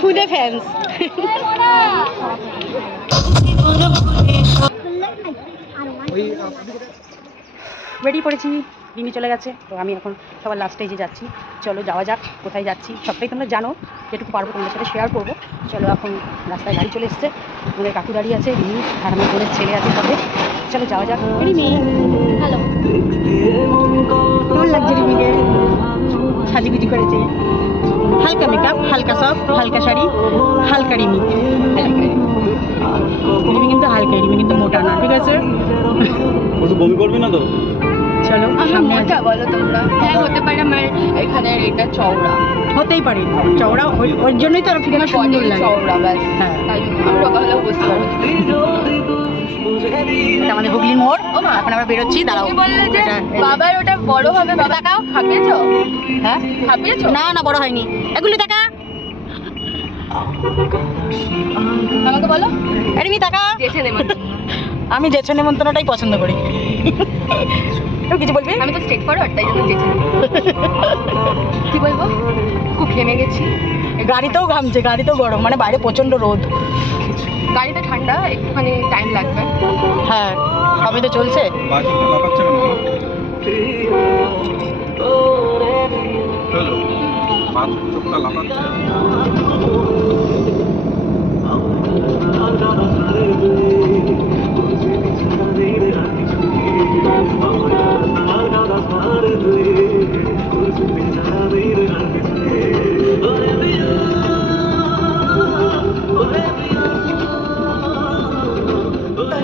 খুদে ফ্যান্স বেরিয়ে পড়েছি, রিমি চলে গেছে, তো আমি এখন সবার লাস্ট স্টেজে যাচ্ছি। চলো যাওয়া যাক, কোথায় যাচ্ছি সবটাই তোমরা জানো, যেটুকু পারবো তোমাদের সাথে শেয়ার করবো। চলো, এখন রাস্তায় গাড়ি চলে এসছে, বোনের কাকু দাঁড়িয়ে আছে, রিমি আর আমার বোনের ছেলে আছে সাথে। চলো যাওয়া যাক। রিমি, হ্যালো, কেমন লাগছে রিমিকে? সাজিগুজি করেছে, হালকা মেকআপ, হালকা সব, হালকা শাড়ি, হালকা রিমি। রিমি কিন্তু হালকা, রিমি কিন্তু মোটা না, ঠিক আছে? বমি করবি না তো? চলো মোটা বলো তোমরা। হ্যাঁ, হতে পারে আমার এখানে এটা চওড়া, হতেই পারে চওড়া, ওর জন্যই তো ফিগার সুন্দর লাগে, চওড়া ব্যাস। হ্যাঁ, তাই জন্য আমি রোগা হলেও বুঝতে পারি। আমাদের হুগলির মোড়, এখন আমরা বেরোচ্ছি। দাঁড়াও, বললে যে বাবার ওটা বড় হবে, বাবা তাকাও, খাপিয়েছো? হ্যাঁ, খাপিয়েছো? না না, বড় হয়নি এগুলো। টাকা আমাকে বলো, রিমি টাকা। জেঠে নেব আমি জেঠে নেমন্তন্নটাই পছন্দ করি। কিছু বলবি? আমি তো স্ট্রেট ফরওয়ার্ড, তাই জন্য জেঠে নেব। কি বলবো, খুব ঘেমে গেছি। গাড়িতেও ঘামছে, গাড়িতেও গরম, মানে বাইরে প্রচন্ড রোদ, গাড়িতে ঠান্ডা, একটুখানি টাইম লাগবে। হ্যাঁ, সবই তো চলছে।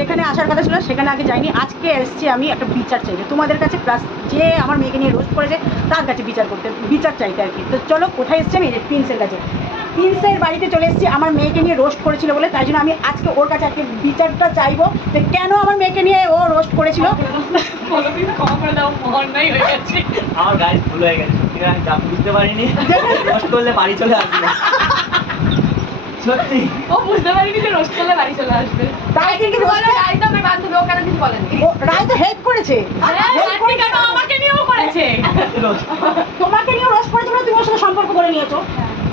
যেখানে আসার কথা ছিল সেখানে আগে যাইনি, আজকে এসেছি আমি একটা বিচার চাইতে তোমাদের কাছে, প্লাস যে আমার মেয়েকে নিয়ে রোস্ট করেছে তার কাছে বিচার চাইতে আর কি। তো চলো কোথায় এসেছি আমি, প্রিন্সের কাছে, প্রিন্সের বাড়িতে চলে এসেছি। আমার মেয়েকে নিয়ে রোস্ট করেছিল বলে, তাই জন্য আমি আজকে ওর কাছে আজকে বিচারটা চাইবো যে কেন আমার মেয়েকে নিয়ে ও রোস্ট করেছিল। আমার গাড়ি ভুল হয়ে গেছে, আমি যা বুঝতে পারিনি, রোস্ট করলে বাড়ি চলে আসবে। সত্যি ও বুঝতে পারিনি যে রোস্ট করলে বাড়ি চলে আসবে। তাই কিন্তু রায় তো আমার বান্ধবী, ও কেন কিছু বলেনি? রায় তো হেল্প করেছে, কেন আমাকে নিয়েও করেছে? তোমাকে নিয়ে রোস্ট করেছে বলে তুমি ওর সাথে সম্পর্ক করে নিয়েছো,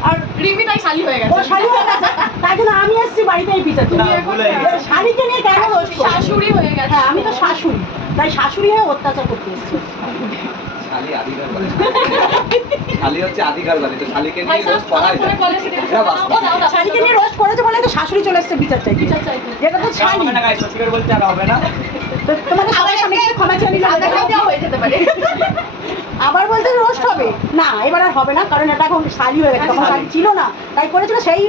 আর রিমি তাই শালি হয়ে গেছে। ও শালি হয়ে গেছে, তাই জন্য আমি এসেছি বাড়িতে এই বিচার। শালিকে নিয়ে কেন রোস্ট? শাশুড়ি হয়ে গেছে। হ্যাঁ, আমি তো শাশুড়ি, তাই শাশুড়ি হয়ে অত্যাচার করতে এসেছি। শালি আদিকার বলে, শালি হচ্ছে আদিকার বলে, তো শালিকে নিয়ে রোজ পড়াই যায়। এটা বাস্তব, শালিকে নিয়ে রোস্ট করেছে বলে তো শাশুড়ি চলে এসেছে বিচার চাইতে, যেটা তো শালি। হবে না গাইস, সত্যি করে বলতে আর হবে না। তো তোমাদের সবাই সামনে একটু ক্ষমা চেয়ে নিলাম, হয়ে যেতে পারে। আবার বলতে রোস্ট হবে না, এবার আর হবে না, কারণ এটা এখন শালি হয়ে গেছে, তখন শালি ছিল না, তাই করেছিল। সেই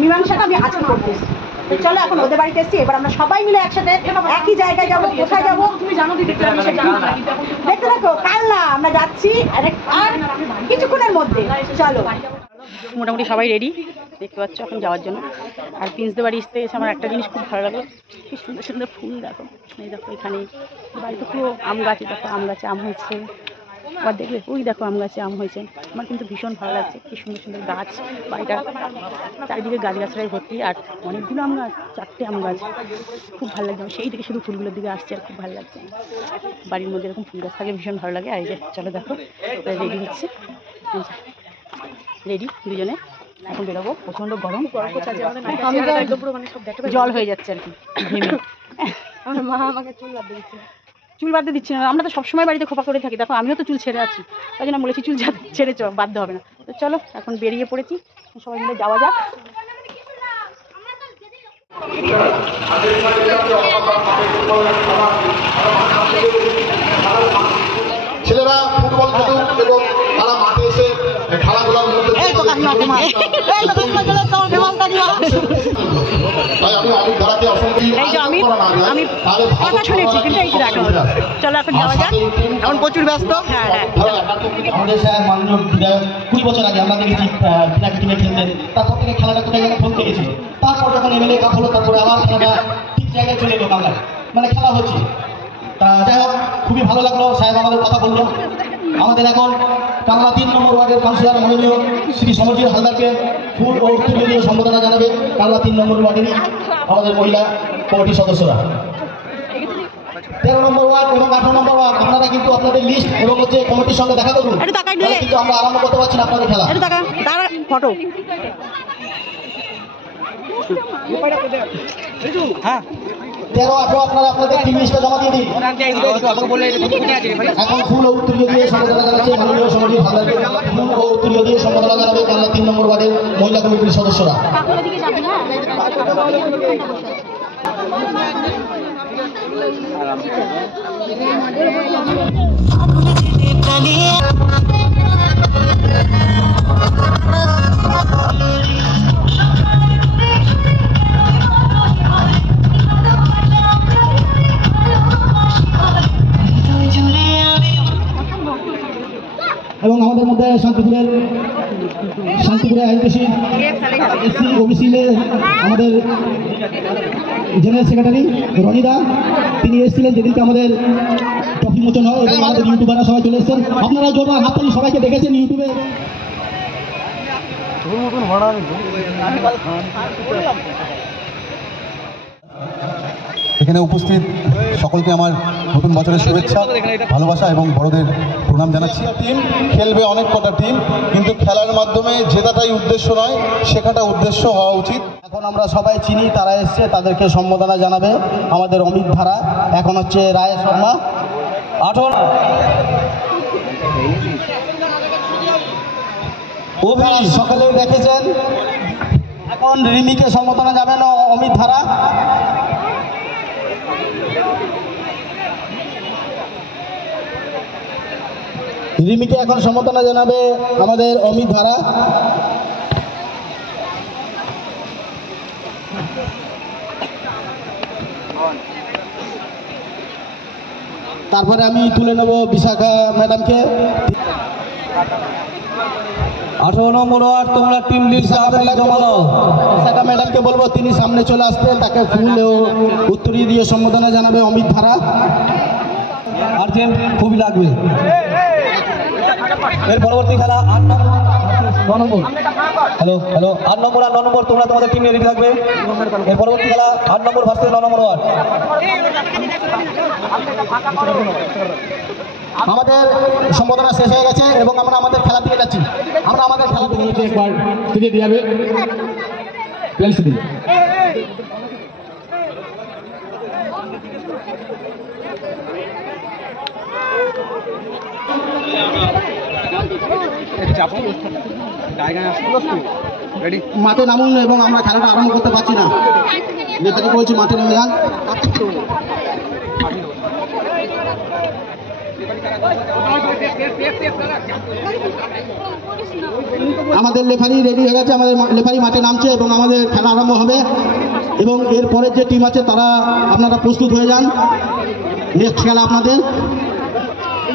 মীমাংসাটা আমি আজকে করতে এসেছি। তো চলো, এখন ওদের বাড়িতে এসেছি, এবার আমরা সবাই মিলে একসাথে একই জায়গায় যাবো। কোথায় যাবো তুমি জানো দিদি? দেখতে থাকো, কাল না আমরা যাচ্ছি আর কিছুক্ষণের মধ্যে। চলো, মোটামুটি সবাই রেডি, দেখতে পাচ্ছ এখন যাওয়ার জন্য। আর প্রিন্সদের বাড়ি আসতে এসে আমার একটা জিনিস খুব ভালো লাগলো, কি সুন্দর সুন্দর ফুল। দেখো, এই দেখো এখানে বাড়িতে পুরো আম গাছ, দেখো আম গাছে আম হয়েছে, আবার দেখবে ওই দেখো আম গাছে আম হয়েছে। আমার কিন্তু ভীষণ ভালো লাগছে, কি সুন্দর সুন্দর গাছ, বাড়িটা চারিদিকে গাছগাছড়ায় ভর্তি, আর অনেকগুলো আম গাছ, 4টে আম গাছ, খুব ভালো লাগছে। সেই দিকে শুধু ফুলগুলোর দিকে আসছে আর খুব ভালো লাগছে। বাড়ির মধ্যে এরকম ফুল গাছ থাকলে ভীষণ ভালো লাগে। আর এই যে চলো দেখো রেডি হচ্ছে, রেডি দুজনে, এখন বেরোবো। প্রচণ্ড গরম, জল হয়ে যাচ্ছে আর কি ঘেমে। আমার মা আমাকে চুল বাদ চুল বাদ দিচ্ছে। দিচ্ছি না, আমরা তো সবসময় বাড়িতে খোপা করে থাকি, দেখো আমিও তো চুল ছেড়ে আছি, তাই জন্য বলেছি চুল ছেড়ে বাধ্য হবে না। তো চলো এখন বেরিয়ে পড়েছি, সবাই মিলে যাওয়া যাক। ছেলেরা ফুটবল খেলুক এবং তারা মাঠে এসে খেলাধুলার মধ্যে তাই আমি অমিত ধারাকে কথা শুনেছি, কিন্তু এই দেখো চলো এখন যাওয়া যাক, এখন প্রচুর ব্যস্ত। হ্যাঁ হ্যাঁ, আমাদের স্যার মাননীয় বিধায়ক 20 বছর আগে আমরা দেখেছি বিধায়ক টিমে খেলতেন, তারপর থেকে খেলাটা কোথায় যেন ফোন গেছিল, তারপর যখন এমএলএ কাপ হলো তারপরে আবার খেলাটা ঠিক জায়গায় চলে এলো, বাংলায় মানে খেলা হচ্ছে। তা যাই হোক, খুবই ভালো লাগলো, সাহেব আমাদের কথা বললো। আমাদের এখন কাংলা 3 নম্বর ওয়ার্ডের কাউন্সিলর মাননীয় শ্রী সমরজিৎ হালদারকে ফুল ও উত্তরীয় সম্বোধনা জানাবে কাংলা 3 নম্বর ওয়ার্ডেরই আমাদের মহিলা কমিটির সদস্যরা। 13 নম্বর ওয়ার্ড এবং 18 নম্বর ওয়ার্ড আপনারা কিন্তু আপনাদের লিস্ট এবং হচ্ছে কমিটির সঙ্গে দেখা করুন। একটু তাকাই নে। তাহলে কিন্তু আমরা আরম্ভ করতে পারছি না আপনাদের খেলা। একটু তাকা, দাঁড়া ফটো। হ্যাঁ 13, 18 আপনারা আপনাদের টিম লিস্টটা জমা দিয়ে দিন। এখন ফুল ও উত্তরীয় দিয়ে সম্বোধনা জানাচ্ছে মাননীয় সমাজী ভান্ডারকে। ফুল ও উত্তরীয় দিয়ে সম্বোধনা জানাবে কালনা 3 নম্বর ওয়ার্ডের মহিলা কমিটির সদস্যরা। এবং আমাদের মধ্যে শান্তিপুরে আইনকৃষি এসসি ওবিসি আমাদের জেনারেল সেক্রেটারি রনিদা, তিনি এসেছিলেন যেদিনকে আমাদের ট্রফি মোচন হয় এবং আমাদের ইউটিউবাররা সবাই চলে এসেছেন। আপনারা জোরদার হাততালি সবাইকে দেখেছেন ইউটিউবে। এখানে উপস্থিত সকলকে আমার নতুন বছরের শুভেচ্ছা, ভালোবাসা এবং বড়দের প্রণাম জানাচ্ছি। টিম খেলবে অনেক কটা টিম, কিন্তু খেলার মাধ্যমে জেতাটাই উদ্দেশ্য নয়, শেখাটা উদ্দেশ্য হওয়া উচিত। এখন আমরা সবাই চিনি, তারা এসছে, তাদেরকে সম্বোধনা জানাবে আমাদের অমিত ধারা। এখন হচ্ছে রায় শর্মা। 18 সকলেই দেখেছেন। এখন রিমিকে সম্বোধনা যাবেন অমিত ধারা। রিমিকে এখন সম্বোধনা জানাবে আমাদের অমিত ধারা। তারপরে আমি তুলে নেব বিশাখা ম্যাডামকে। 18 নম্বর ওয়ার্ড তোমরা টিম লিস্ট জমা দাও। বিশাখা ম্যাডামকে বলবো তিনি সামনে চলে আসতে, তাকে ফুল ও উত্তরীয় দিয়ে সম্বোধনা জানাবে অমিত ধারা। আর্জেন্ট খুবই লাগবে। এর পরবর্তী খেলা 8 নম্বর। হ্যালো 8 নম্বর আর 9 নম্বর তোমরা তোমাদের টিম নিয়ে রেডি থাকবে। এর পরবর্তী খেলা 8 নম্বর ভার্সেস 9 নম্বর ওয়ার্ড। আমাদের সম্বোধনা শেষ হয়ে গেছে এবং আমরা আমাদের খেলা দিয়ে যাচ্ছি। আমরা আমাদের খেলা দিয়ে একবার স্টেজে দিয়ে যাবে। মাঠে নামুন এবং আমরা খেলাটা আরম্ভ করতে পারছি না। নেতাকে বলছি মাঠে নেমে যান। আমাদের লেফারি রেডি হয়ে গেছে, আমাদের লেফারি মাঠে নামছে এবং আমাদের খেলা আরম্ভ হবে। এবং এরপরের যে টিম আছে তারা আপনারা প্রস্তুত হয়ে যান, নেক্সট খেলা আপনাদের।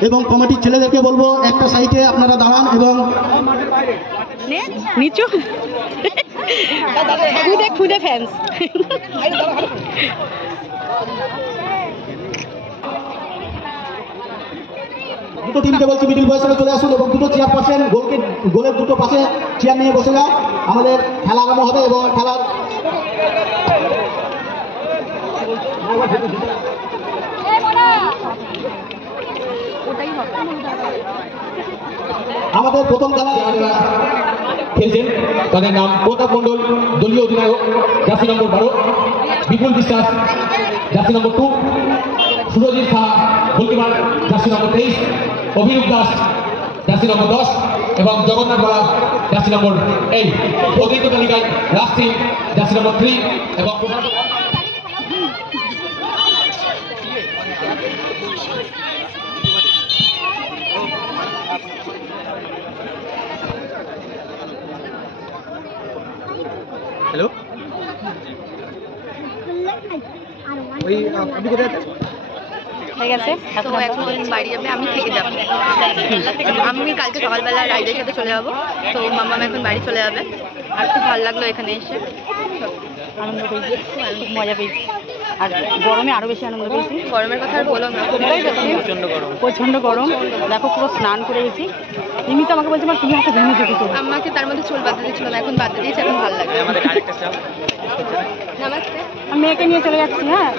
এবং কমিটির ছেলেদেরকে বলবো একটা সাইডে আপনারা দাঁড়ান এবং নিচু খুদে খুদে ফ্যান্স। দুটো টিমকে বলছি মিডিল বয়সে চলে আসুন এবং দুটো চেয়ার পাচ্ছেন, গোলের দুটো পাশে চেয়ার নিয়ে বসে যাও। আমাদের খেলা আরম্ভ হবে এবং খেলার আমাদের প্রথম খেলা খেলছেন তাদের নাম প্রতাপ মণ্ডল, দলীয় অধিনায়ক, জার্সি নম্বর 12, বিপুল বিশ্বাস জার্সি নম্বর 2, সুরজিৎ শাহ গোলকিপার জার্সি নম্বর 23, অভিরূপ দাস জার্সি নম্বর 10 এবং জগন্নাথ বালা জার্সি নম্বর 8। অতিরিক্ত তালিকায় রাজ সিং জার্সি নম্বর 3 এবং হ্যালো হয়ে গেছে, তো এখন বাড়ি যাবে, আমি থেকে যাবো। আমি কালকে সকালবেলা রাইডের সাথে চলে যাবো, তো মাম্মা এখন বাড়ি চলে যাবে। আর খুব ভালো লাগলো এখানে এসে, আনন্দ পেয়েছি, খুব মজা পেয়েছি। আর গরমে আরো বেশি আনন্দ পেয়েছি। গরমের কথা আর বলো না, প্রচন্ড গরম। দেখো পুরো স্নান করে গেছি। এমনি তো আমাকে বলছে তুমি একটা ঘুমিয়ে যেতে। আমাকে তার মধ্যে চুল বাঁধতে দিচ্ছিল না, এখন বাঁধতে দিয়েছে, এখন ভালো লাগে। আমাদের আরেকটা নমস্তে। আমি মেয়েকে নিয়ে চলে যাচ্ছি। হ্যাঁ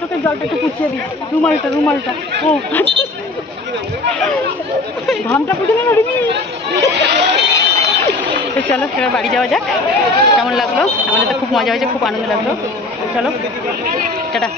তোকে জলটা একটু পুছিয়ে দিই, রুমালটা ও ঘামটা পুছে না রিমি। তো চলো এবার বাড়ি যাওয়া যাক। কেমন লাগলো? আমাদের তো খুব মজা হয়েছে, খুব আনন্দ লাগলো। চলো টাটা।